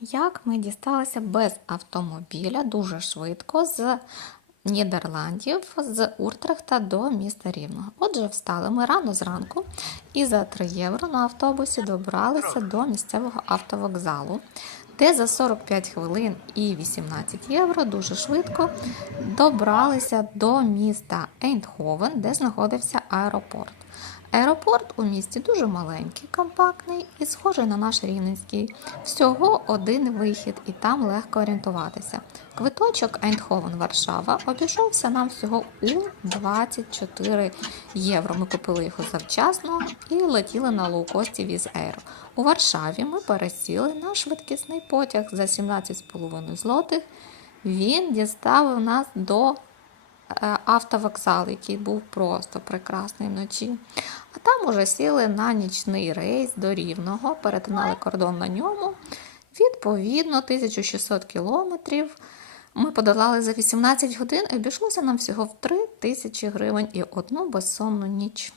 Як ми дісталися без автомобіля дуже швидко з Нідерландів, з Уртрехта до міста Рівного. Отже, встали ми рано зранку і за 3 євро на автобусі добралися до місцевого автовокзалу, де за 45 хвилин і 18 євро дуже швидко добралися до міста Ейндховен, де знаходився аеропорт. Аеропорт у місті дуже маленький, компактний і схожий на наш рівненський. Всього один вихід, і там легко орієнтуватися. Квиточок Ейндховен Варшава обійшовся нам всього у 24 євро. Ми купили його завчасно і летіли на лоукості Віз Air. У Варшаві ми пересіли на швидкісний потяг за 17,5 злотих. Він діставив нас до автовокзал, який був просто прекрасний вночі. А там уже сіли на нічний рейс до Рівного, перетинали кордон на ньому. Відповідно, 1600 кілометрів ми подолали за 18 годин і обійшлося нам всього в 3 тисячі гривень і одну безсонну ніч.